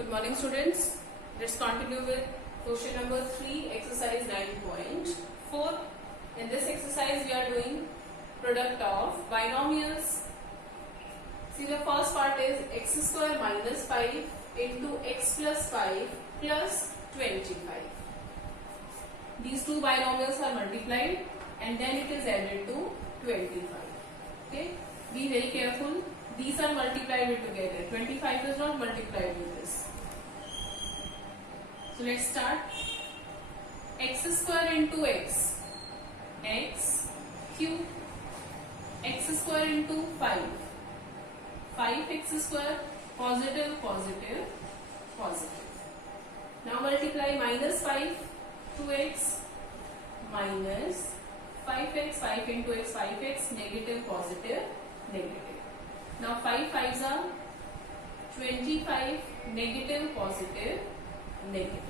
Good morning, students. Let's continue with question number 3, exercise 9.4. In this exercise, we are doing product of binomials. See, the first part is x square minus 5 into x plus 5 plus 25. These two binomials are multiplied and then it is added to 25. Okay, be very careful. These are multiplied with together. 25 is not multiplied with this. So let's start. X square into x, x cube, x square into 5, 5x square, positive, positive, positive. Now multiply minus 5 to x, minus 5x, 5 into x, 5x, negative, positive, negative. Now 5 5s are 25, negative, positive, negative.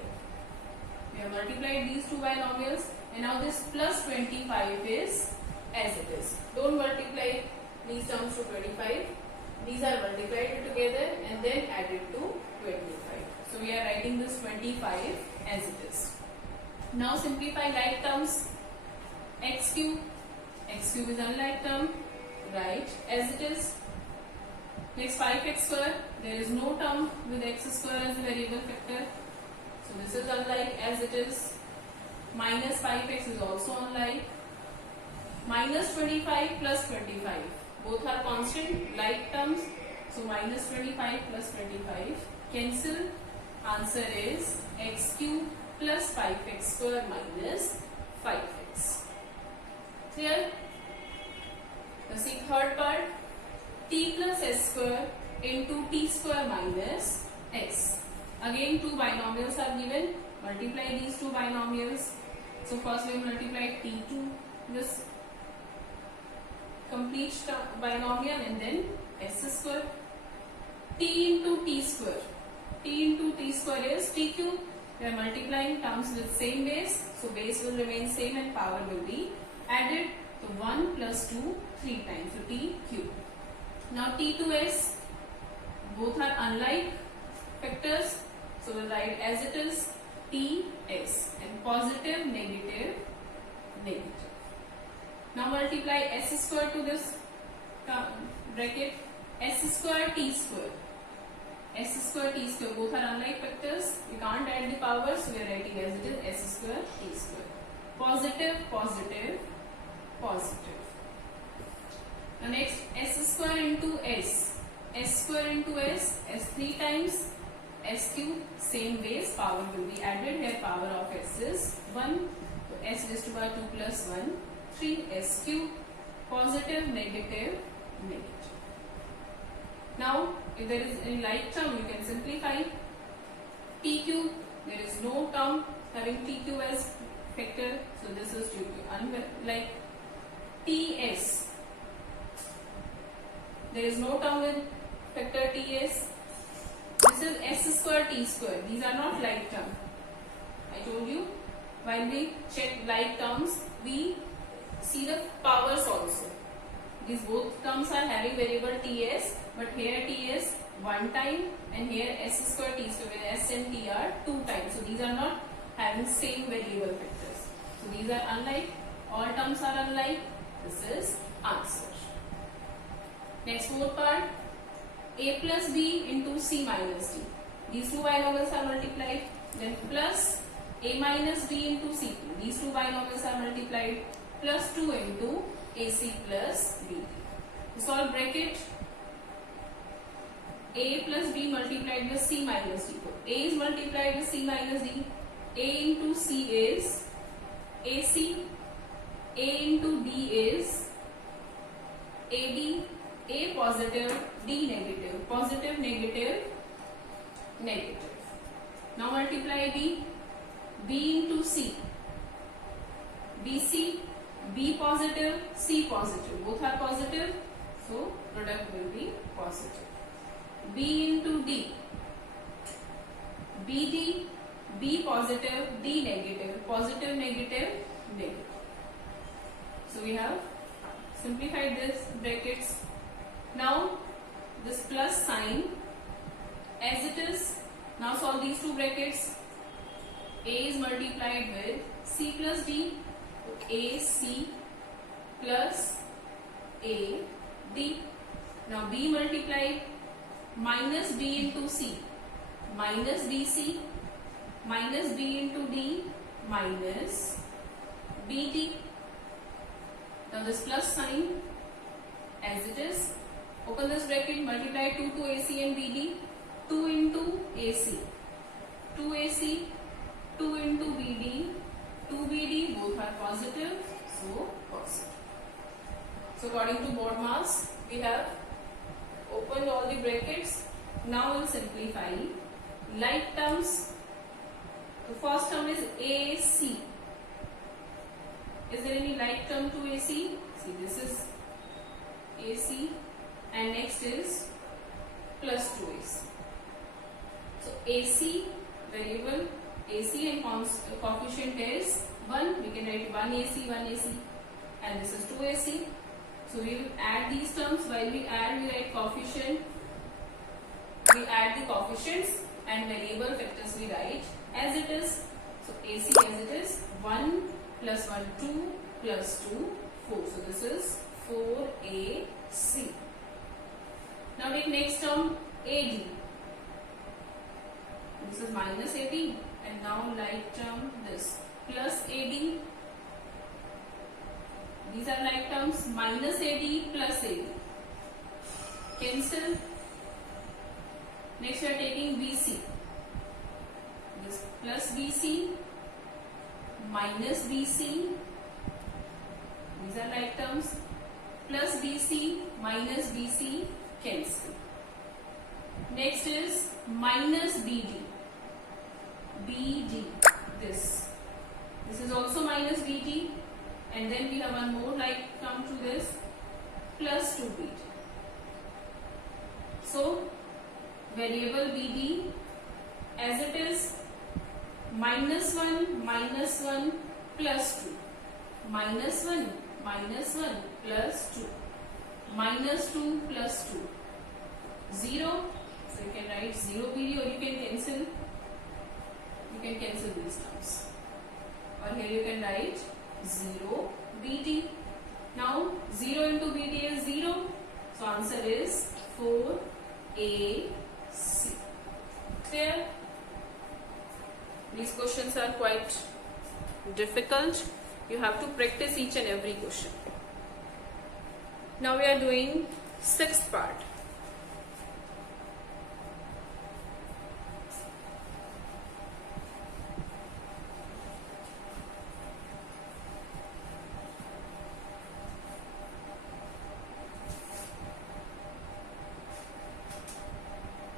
We have multiplied these two binomials and now this plus 25 is as it is. Don't multiply these terms to 25. These are multiplied together and then added to 25. So we are writing this 25 as it is. Now simplify like terms. X cube is unlike term. Write as it is. Next 5x square, there is no term with x square as a variable factor. So this is unlike as it is. Minus 5x is also unlike. Minus 25 plus 25. Both are constant like terms. So minus 25 plus 25 cancel. Answer is x cube plus 5x square minus 5x. Clear? Now see third part. T plus s square into t square minus s. Again two binomials are given. Multiply these two binomials. So first we multiply t2, this complete binomial, and then s square. T into t square. T into t square is t cube. We are multiplying terms with same base. So base will remain same and power will be added. So 1 plus 2, 3 times. So t cube. Now t2s, both are unlike factors, so we'll write as it is ts and positive, negative, negative. Now multiply s square to this bracket, s square t square. S square t square, both are unlike factors, we can't add the power, so we are writing as it is s square t square. Positive, positive, positive. Now next s square into s. S square into s 3 times. S cube, same base, power will be added. Here power of s is 1. So s raised to power 2 plus 1, 3 s cube. Positive, negative, negative. Now if there is a like term, you can simplify. T cube, there is no term having t cube as factor. So this is due to unlike. Ts. There is no term with factor ts. This is s square t square. These are not like term. I told you, while we check like terms, we see the powers also. These both terms are having variable ts, but here ts 1 time and here s square t square, where s and t are 2 times. So these are not having same variable factors. So these are unlike. All terms are unlike. This is answer. Next fourth part, a plus b into c minus d. These two binomials are multiplied. Then plus a minus b into c. These two binomials are multiplied. Plus 2 into ac plus b. Solve bracket. A plus b multiplied with c minus d. So a is multiplied with c minus d. A into c is ac. A into d is ad. A positive, D negative, positive, negative, negative. Now multiply B, B into C, BC, B positive, C positive, both are positive, so product will be positive. B into D, BD, B positive, D negative, positive, negative, negative. So we have simplified this brackets. Now this plus sign as it is Now solve these two brackets. A is multiplied with C plus D. AC plus AD. Now B multiplied minus B into C minus BC minus B into D minus BD. Now this plus sign as it is. Open this bracket, multiply 2 to AC and BD. 2 into AC, 2 AC, 2 into BD, 2 BD, both are positive, so positive. So according to BODMAS, we have opened all the brackets. Now we'll simplify. Like terms, the first term is AC. Is there any like term to AC? See, this is AC and next is plus 2AC. So AC variable, AC and coefficient is 1. We can write 1 AC, 1 AC, and this is 2 AC. So we will add these terms. While we add, we write coefficient. We add the coefficients and variable factors we write as it is. So AC as it is 1 plus 1 2 plus 2 4. So this is 4AC. Now take next term AD. This is minus AD, and now like term this plus AD. These are like terms, minus AD plus AD. Cancel. Next we are taking BC. This plus BC minus BC. These are like terms, plus BC minus BC, cancel. Next is minus BD. BD, this is also minus BD, and then we have one more like term to this, plus 2BD. So variable BD as it is minus 1 plus 2, minus 1 plus 2, minus 2 plus 2, 0. So you can write 0 BD, or you can cancel. You can cancel these terms. Or here you can write 0 BD. Now 0 into BD is 0. So answer is 4AC. Clear? These questions are quite difficult. You have to practice each and every question. Now we are doing sixth part.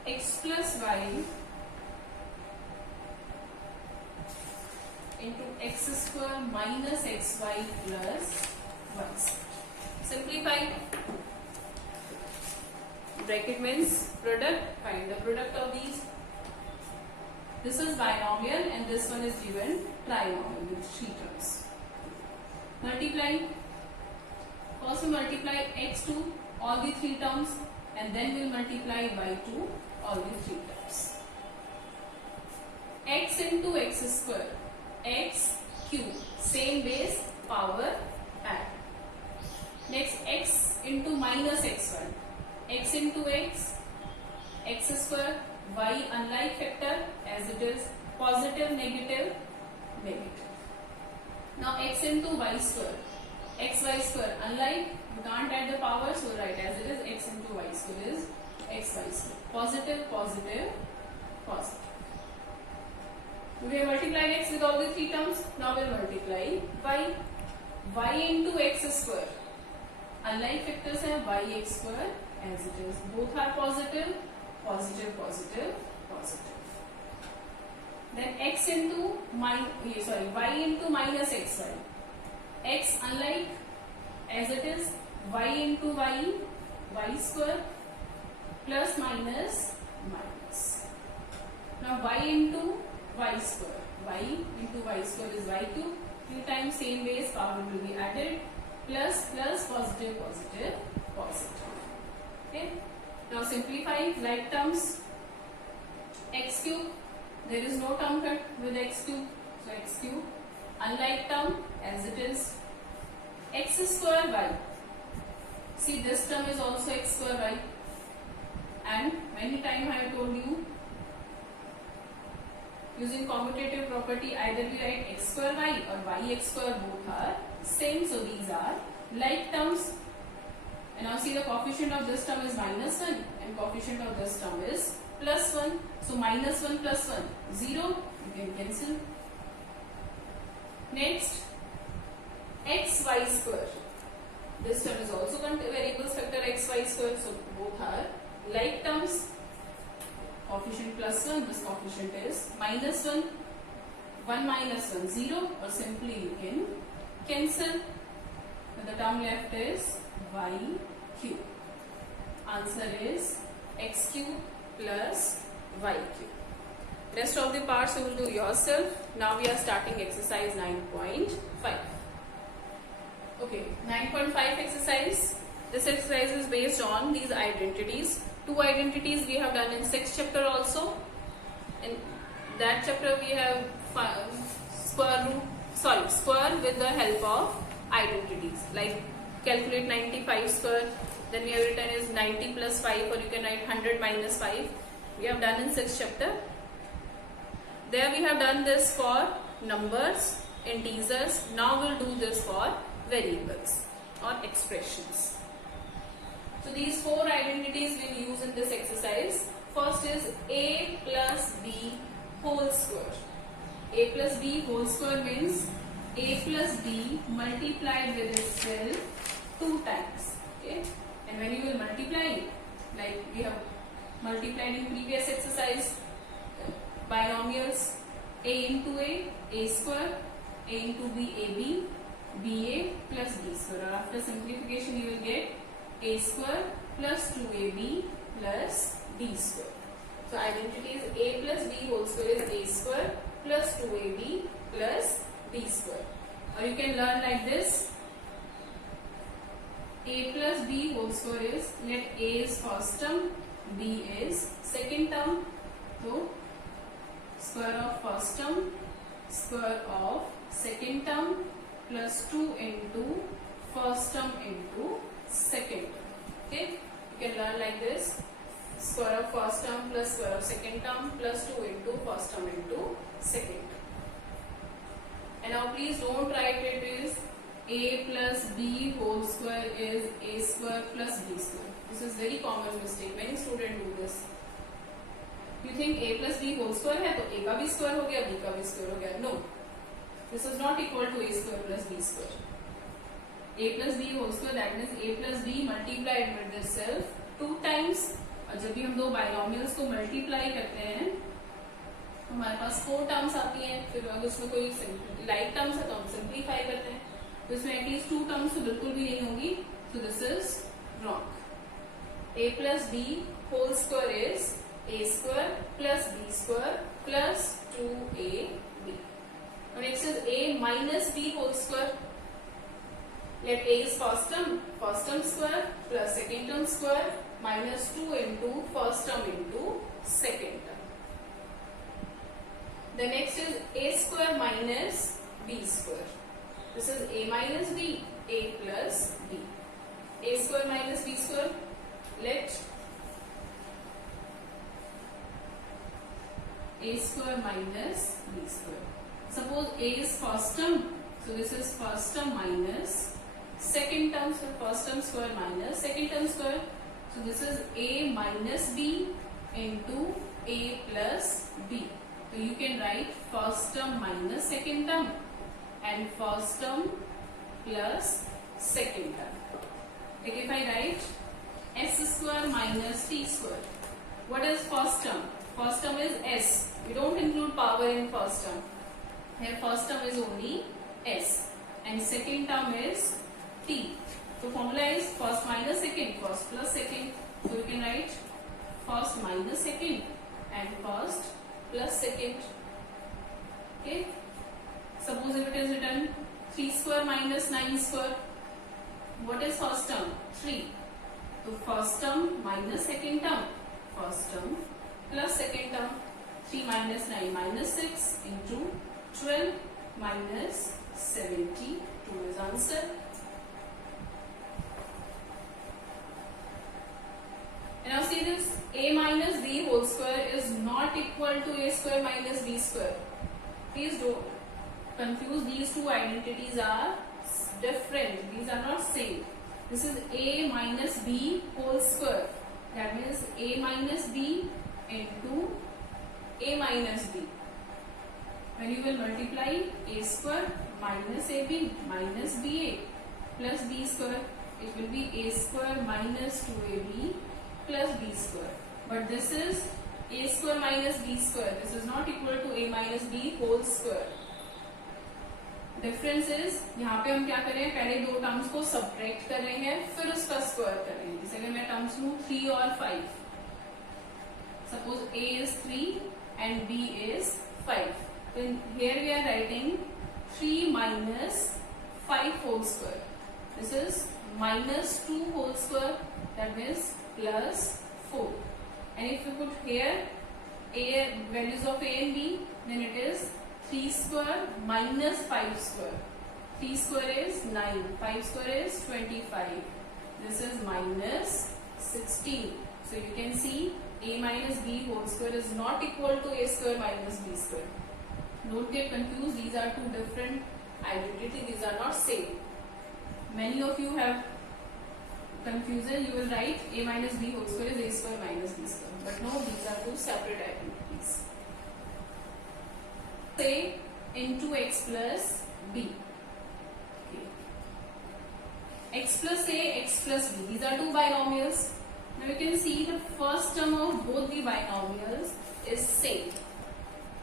X plus y into x square minus xy plus 1. Simplify. Bracket means product. Find the product of these. This is binomial and this one is given trinomial with 3 terms. Multiply. First we multiply x to all the 3 terms, and then we'll multiply y to all the 3 terms. X into x square, x cube, same base, power add. Next x into minus x1, x into x square, y unlike factor as it is positive, negative, negative. Now x into y square, xy square, unlike, you can't add the power, so write as it is, x into y square is xy square, positive, positive, positive. We have multiplied x with all the 3 terms. Now we will multiply y. Y into x square. Unlike factors have y x square as it is. Both are positive, positive, positive, positive. Then x into y into minus xy. X unlike as it is, y into y square plus minus minus. Now y into y square. Y into y square is y cube. 3 times same base, power will be added. Plus, plus, positive, positive, positive. Okay. Now simplify like terms. X x cube, there is no term cut with x cube, so x cube, unlike term as it is, x square y. See, this term is also x square y, and many times I have told you, using commutative property, either we write x square y or y x square, both are same, so these are like terms. And now see, the coefficient of this term is minus 1 and coefficient of this term is plus 1. So minus 1 plus 1, 0, you can cancel. Next, x y square. This term is also variables factor x y square, so both are like terms. Coefficient plus 1, this coefficient is minus 1. 1 minus 1, 0, or simply you can cancel. And the term left is y cube. Answer is x cube plus y cube. Rest of the parts you will do yourself. Now we are starting exercise 9.5. Okay, 9.5 exercise. This exercise is based on these identities. Two identities we have done in 6th chapter also. In that chapter we have square with the help of identities, like calculate 95 square, then we have written is 90 plus 5, or you can write 100 minus 5. We have done in 6th chapter. There we have done this for numbers, integers. Now we'll do this for variables or expressions. So these four identities we'll use in this exercise. First is a plus b whole square. A plus b whole square means a plus b multiplied with itself 2 times. Okay, and when you will multiply, like we have multiplied in previous exercise, binomials, a into a square, a into b, ab, ba plus b square. Or after simplification you will get a square plus 2ab plus b square. So identity is a plus b whole square is a square plus 2ab plus b square. Or you can learn like this. A plus b whole square is, let a is first term, b is second term. So square of first term, square of second term plus 2 into first term into second term. Okay, you can learn like this. Square of first term plus square of second term plus 2 into first term into second term. And now please don't write it is a plus b whole square is a square plus b square. This is very common mistake. Many students do this. You think a plus b whole square है तो a का भी square हो गया, b का भी square हो गया. No, this is not equal to a square plus b square. A plus b whole square, that means a plus b multiplied with itself 2 times. और जब भी हम दो बाइनोमियल्स को मल्टीप्लाई करते हैं हमारे पास 4 टर्म्स आती हैं. फिर अगर उसमें कोई लाइक टर्म्स है तो हम सिंप्लीफाई करते हैं. तो इसमें एटलीस्ट 2 टर्म्स तो बिल्कुल भी नहीं होंगी. तो this is wrong. a plus b whole square is a square plus b square plus 2ab. Next is a minus b whole square. Let a is first term square plus second term square minus 2 into first term into second term. The next is a square minus b square. This is a minus b, a plus b. A square minus b square. Let a square minus b square. Suppose a is first term, so this is first term minus second term, so first term square minus second term square. So this is a minus b into a plus b. So you can write first term minus second term and first term plus second term. Like if I write s square minus t square. What is first term? First term is s. We don't include power in first term. Here first term is only s and second term is t. So formula is first minus second, first plus second. So we can write first minus second and first plus second. Okay. Suppose if it is written 3 square minus 9 square. What is first term? 3. So first term minus second term. First term plus second term. 3 minus 9 minus 6 into 12 minus 72 is answer. And now see this, a minus b whole square is not equal to a square minus b square. Please don't confuse, these two identities are different, these are not same. This is a minus b whole square, that means a minus b into a minus b. When you will multiply a square minus ab minus ba plus b square, it will be a square minus 2ab plus b square. But this is a square minus b square, this is not equal to a minus b whole square. Difference is, यहाँ पे हम क्या कर रहे हैं, पहले दो terms को सब्ट्रैक्ट कर रहे हैं, फिर उसका स्क्वायर कर रहे हैं. जैसे अगर मैं टर्म्स लूं 3 और 5, suppose a is 3 and b is 5, then here we are writing 3 minus 5 whole square. This is minus 2 whole square, that means plus 4. And if you put here a values of a and b, then it is 3 square minus 5 square. 3 square is 9, 5 square is 25. This is minus 16. So you can see a minus b whole square is not equal to a square minus b square. Don't get confused, these are two different identities, these are not same. Many of you have confusion, you will write a minus b whole square is a square minus b square. But no, these are two separate identities. Say into x plus b. Okay. X plus a, x plus b. These are two binomials. Now you can see the first term of both the binomials is same.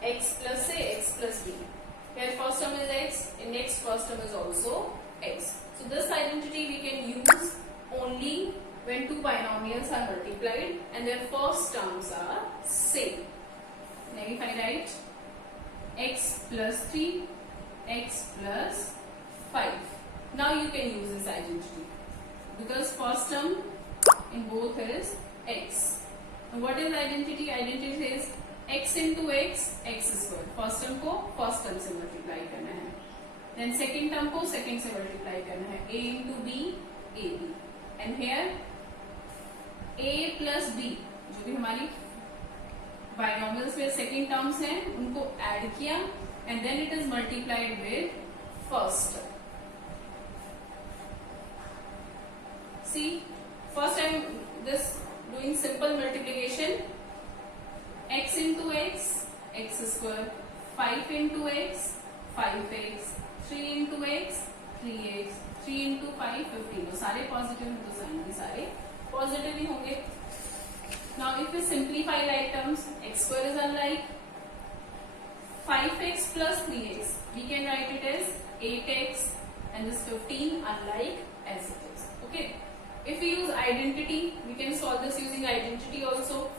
X plus a, x plus b. Here first term is x, in next first term is also x. So this identity we can use only when two binomials are multiplied and their first terms are same. Now if I write x plus 3, x plus 5. Now you can use this identity because first term in both is x. And what is identity? Identity is x into x, x square. First term को first term से multiply करना है. Then second term को second से multiply करना है. a into b, ab. And here a plus b, जो भी हमारी बाइनोमियल्स में सेकेंड टर्म्स हैं उनको ऐड किया and then it is multiplied with first. See first I am this doing simple multiplication. x into x, x square, 5 into x, 5x, 3 into x, 3x, 3 into 5, 15. तो सारे positive हैं तो sign भी सारे positive ही होंगे. Now if we simplify like terms, x square is unlike 5x plus 3x. We can write it as 8x and this 15 unlike as it is. Okay. If we use identity, we can solve this using identity also.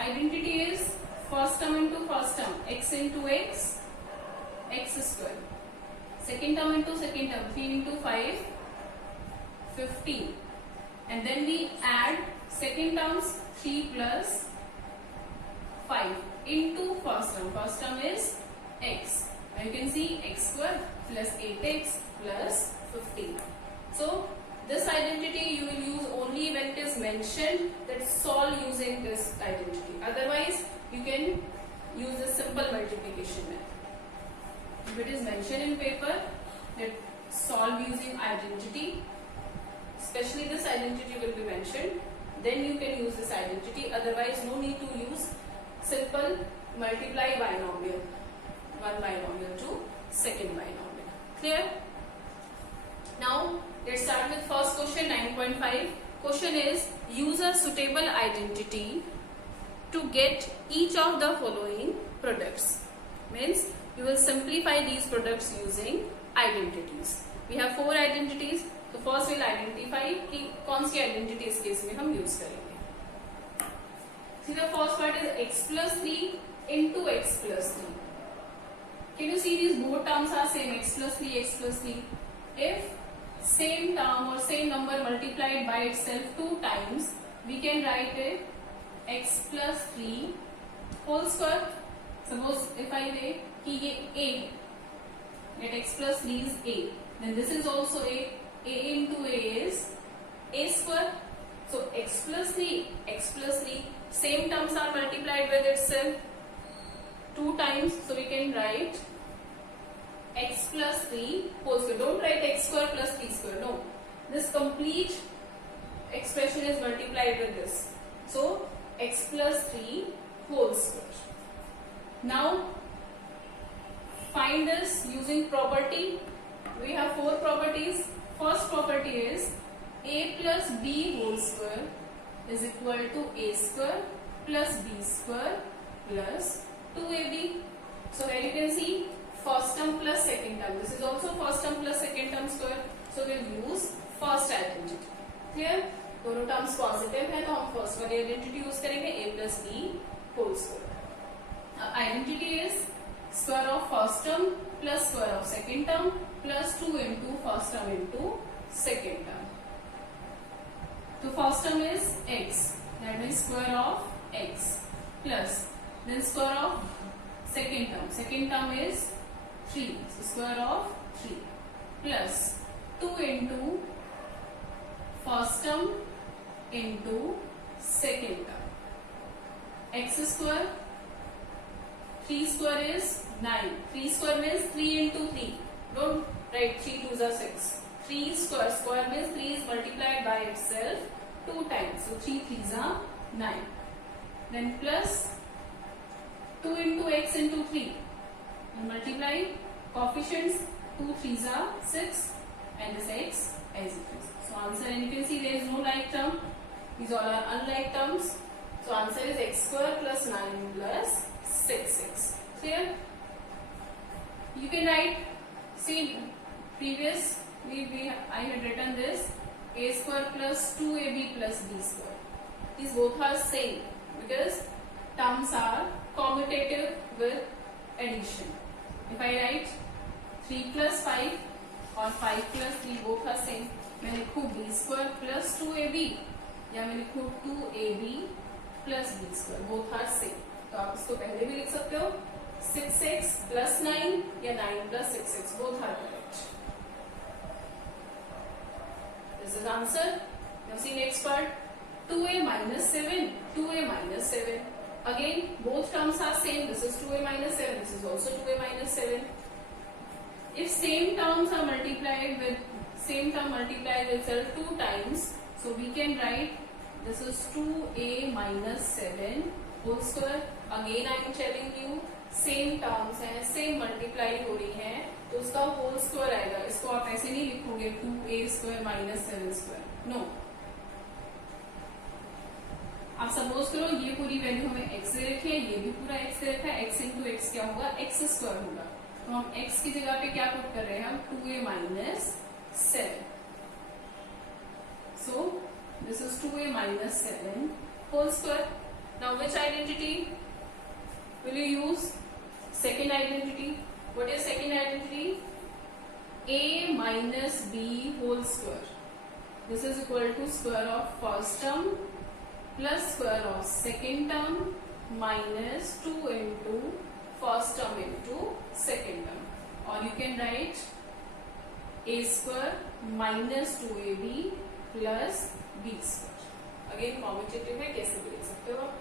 Identity is first term into first term, x into x, x square. Second term into second term, 3 into 5, 15. And then we add second terms 3 plus 5 into first term. First term is x. Now you can see x square plus 8x plus 15. So this identity you will use only when it is mentioned that solve using this identity. Otherwise you can use a simple multiplication method. If it is mentioned in paper that solve using identity, especially this identity will be mentioned, then you can use this identity. Otherwise no need to use simple multiply binomial, one binomial to second binomial. Clear? Now let's start with first question. 9.5 question is use a suitable identity to get each of the following products. Means you will simplify these products using identities. We have 4 identities. तो first will identify कि कौन सी identity इस case में हम use करेंगे. See the first part is x plus 3 into x plus 3. Can you see these both terms are same, x plus 3, x plus 3. If same term or same number multiplied by itself 2 times, we can write it x plus 3 whole square. Suppose if I say कि ये a, let x plus 3 is a, then this is also a into a is a square. So x plus 3, same terms are multiplied with itself 2 times. So we can write x plus 3 whole square. Don't write x square plus 3 square. No, this complete expression is multiplied with this. So x plus 3 whole square. Now find this using property. We have 4 properties. First property is a plus b whole square is equal to a square plus b square plus 2ab. So here you can see first term plus second term. This is also first term plus second term square. So we'll use first identity. Clear? दोनों terms positive है तो हम first वाली identity use करेंगे a plus b whole square. Identity is square of first term plus square of second term plus 2 into first term into second term. So first term is x, that means square of x plus then square of second term. Second term is 3, so square of 3 plus 2 into first term into second term. X square, 3 square is 9. 3 square means 3 into 3. Don't write 3 2s are 6. 3 square, square means 3 is multiplied by itself 2 times. So 3 3s are 9. Then plus 2 into x into 3. And multiply coefficients, 2 3s are 6 and this x as it is. So answer, and you can see there is no like term. These all are unlike terms. So answer is x square plus 9 plus 6x. Clear? You can write, see previous I had written this a square plus 2ab plus b square. These both are same because terms are commutative with addition. If I write 3 plus 5 और 5 plus 3 both are same, मैं लिखूँ b square plus 2ab या मैं लिखूँ 2ab plus b square, both are same. तो आप इसको पहले भी लिख सकते हो 6x plus 9 या 9 plus 6x, both are correct. This is answer. Now see next part, 2a minus 7, 2a minus 7. Again both terms are same. This is 2a minus 7, this is also 2a minus 7. If same terms are multiplied with same term multiplied with itself 2 times, so we can write this is 2a minus 7 whole square. Again I am telling you same terms हैं, same multiply हो रही हैं, तो उसका whole square आएगा. इसको आप ऐसे नहीं लिखोगे 2a square minus 7 square. No. आप सपोज करो ये पूरी वैल्यू हमें x से रखी है, ये भी पूरा x से रखा है, x into x क्या होगा, x स्क्वायर होगा. तो हम x की जगह पे क्या पुट कर रहे हैं, हम 2a minus 7. So this is 2a minus 7 whole square. Now which identity will you use? Second identity. What is second identity? A minus b whole square. This is equal to square of first term plus square of second term minus 2 into first term into second term. Or you can write a square minus 2ab plus b square. Again commutative है, कैसे भी लिख सकते हो आप.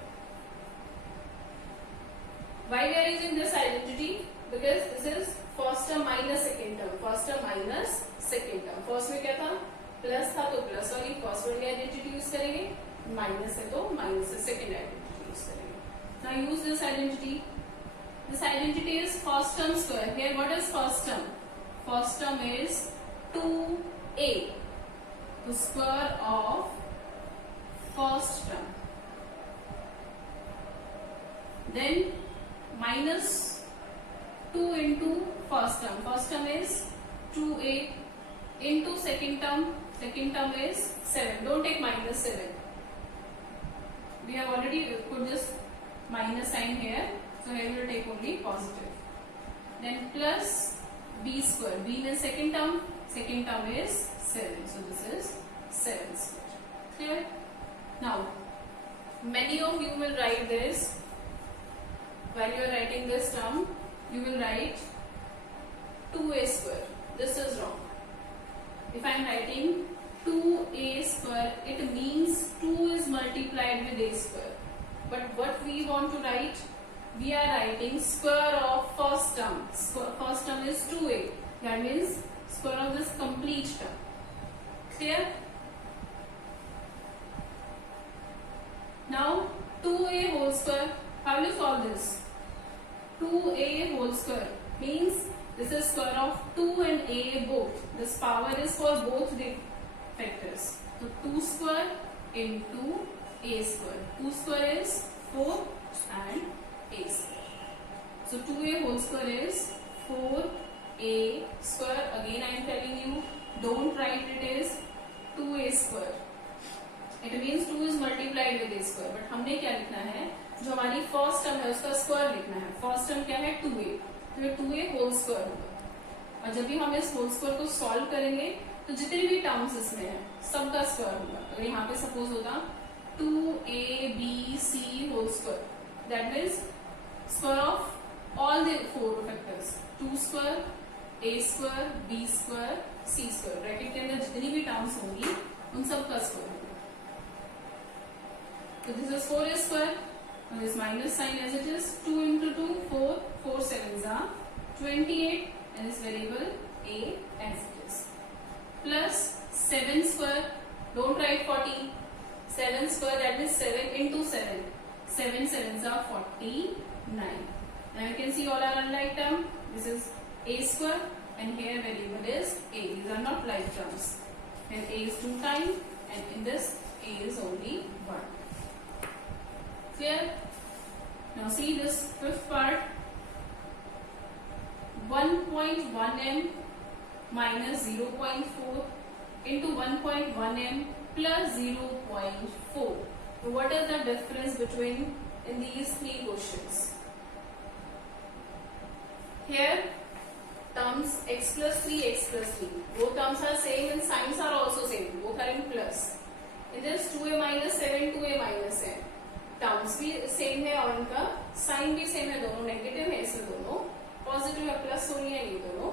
Why we are using this identity? Because this is first term minus second term. First term minus second term. First में क्या था, प्लस था तो प्लस वाली फर्स्ट वाली आइडेंटिटी यूज करेंगे, माइनस है तो माइनस से सेकेंड आइडेंटिटी यूज करेंगे. Now use this identity. This identity is first term square. Here what is first term? First term is 2a. The square of first term. Then minus 2 into first term. First term is 2a into second term. Second term is 7. Don't take minus 7. We have already put this minus sign here. So here we will take only positive. Then plus b square. B means second term. Second term is 7. So this is 7 square. Clear? Now, many of you will write this while you are writing this term, you will write 2a square. This is wrong. If I am writing 2a square, it means 2 is multiplied with a square. But what we want to write, we are writing square of first term. First term is 2a. That means square of this complete term. Clear? Now 2a whole square. How will you solve this? 2a whole square means this is square of 2 and a both. This power is for both the factors. So 2 square into a square. 2 square is 4 and a square. So 2a whole square is 4a square. Again I am telling you, don't write it as 2a square. It means 2 is multiplied with a square. But हमने क्या लिखना है, जो हमारी first term है उसका square लिखना है. फर्स्ट टर्म क्या है 2a, तो ये 2a होल स्क्वायर होगा. और जब भी हम इस होल स्क्वायर को सॉल्व करेंगे तो जितने भी टर्म्स इसमें है सबका स्क्वायर होगा. अगर यहाँ पे सपोज होता 2abc whole square, that means square of all the 4 factors. 2 square, a square, b square, c square. Bracket के अंदर जितनी भी टर्म्स होंगी उन सब का स्क्वायर होगा. So this is 4a square. And this minus sign as it is. 2 into 2, 4. 4 sevens are 28. And this variable a as it is. Plus 7 square. Don't write 40. 7 square, that is 7 into 7. 7 sevens are 49. Now you can see all are unlike term. This is a square. And here variable is a. These are not like terms. And a is 2 times. And in this a is only 1. Clear? Now see this fifth part. 1.1m minus 0.4 into 1.1m plus 0.4. So what is the difference between in these three questions? Here terms x plus 3, x plus 3. Both terms are same and signs are also same. Both are in plus. In this 2a minus 7, 2a minus 7. Terms भी same है और उनका sign भी same है. दोनों negative है, इसमें दोनों पॉजिटिव है, प्लस हो रही है, ये दोनों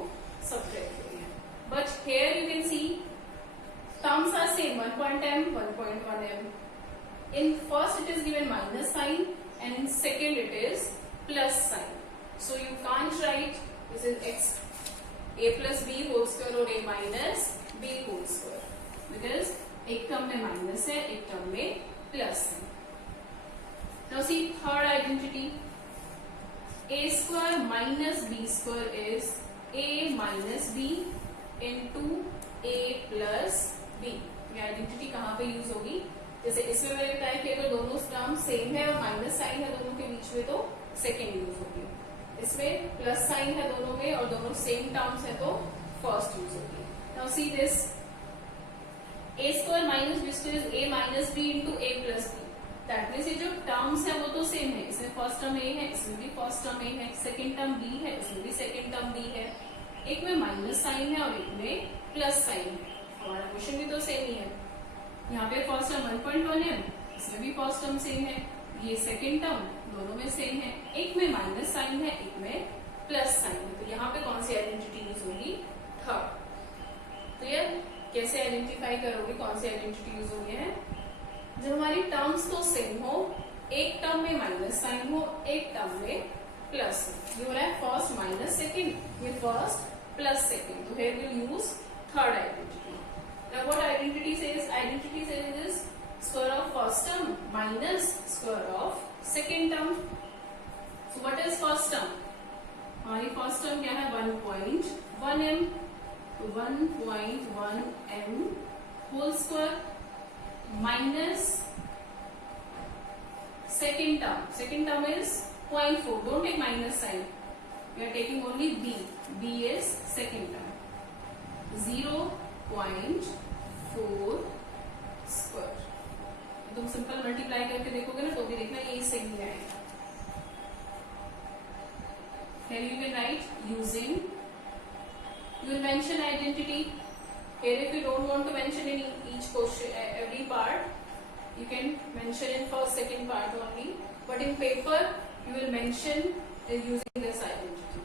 सब्ट्रैक्ट हो रही है. But here you can see terms are same. 1.m, 1.1m. In first it is given minus sign and in second it is plus sign. So you can't write this is x a plus b whole square और a minus b whole square, because एक term में minus है, एक term में plus है. Now see third identity. A square minus b square is a minus b into a plus b. ये identity कहाँ पे यूज होगी? जैसे इसमें मैंने बताया कि अगर दोनों टर्म सेम है और माइनस साइन है दोनों के बीच में तो सेकेंड यूज होगी. इसमें प्लस साइन है दोनों में और दोनों सेम टर्म्स है तो फर्स्ट यूज होगी. Now see this. A square minus b square is a minus b into a plus b. That means ये जो टर्म्स है वो तो सेम है. इसमें फर्स्ट टर्म ए है, इसमें भी फर्स्ट टर्म ए है. सेकेंड टर्म बी है, इसमें भी सेकेंड टर्म बी है. एक में माइनस साइन है और एक में प्लस साइन है. हमारा क्वेश्चन भी तो सेम ही है. यहाँ पे फर्स्ट टर्म 1.1 है, इसमें भी फर्स्ट टर्म सेम है. ये सेकेंड टर्म दोनों में सेम है. एक में माइनस साइन है, एक में प्लस साइन है. तो यहाँ पे कौन सी आइडेंटिटी यूज होगी? थर्ड. क्लियर? कैसे आइडेंटिफाई करोगे कौन सी आइडेंटिटी यूज होगी है? जब हमारी टर्म्स तो सेम हो, एक टर्म में माइनस साइन हो, एक टर्म में प्लस. ये हो रहा है फर्स्ट माइनस सेकेंड, ये फर्स्ट प्लस सेकेंड. तो here will use third identity. Now what identity says? Identity says is square of first term minus square of second term. So what is first term? हमारी first term क्या है? 1.1m. तो 1.1m whole square minus second term is 0.4. Don't take minus sign. We are taking only b. b is second term. 0.4 square. तुम simple multiply करके देखोगे ना तो भी देखना ये सही आएगा. Here you can write using. You will mention identity. Here if you don't want to mention in each question, every part, you can mention in first, second part only. But in paper, you will mention using this identity.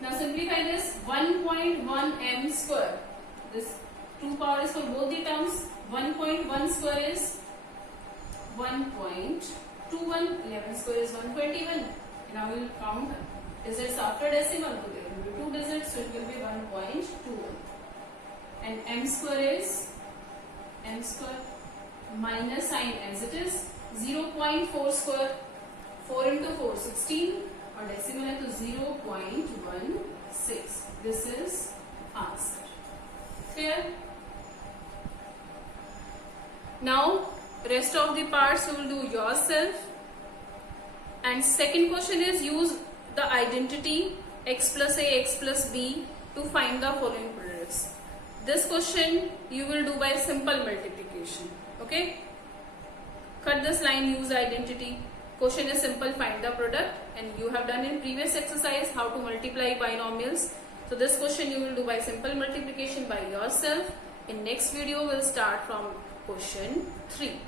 Now simplify this. 1.1 m square. This 2 power is for both the terms. 1.1 square is 1.21. 11 square is 121. Now we will count digits after decimal. So there will be 2 digits, so it will be 1.21. And m square is m square minus sign as it is 0.4 square. 4 into 4, 16, or decimal है तो 0.16. This is answer. Clear? Now, rest of the parts you will do yourself. And second question is use the identity x plus a, x plus b to find the following products. This question you will do by simple multiplication. Okay? Cut this line, use identity. Question is simple, find the product, and you have done in previous exercise how to multiply binomials. So this question you will do by simple multiplication by yourself. In next video we'll start from question 3.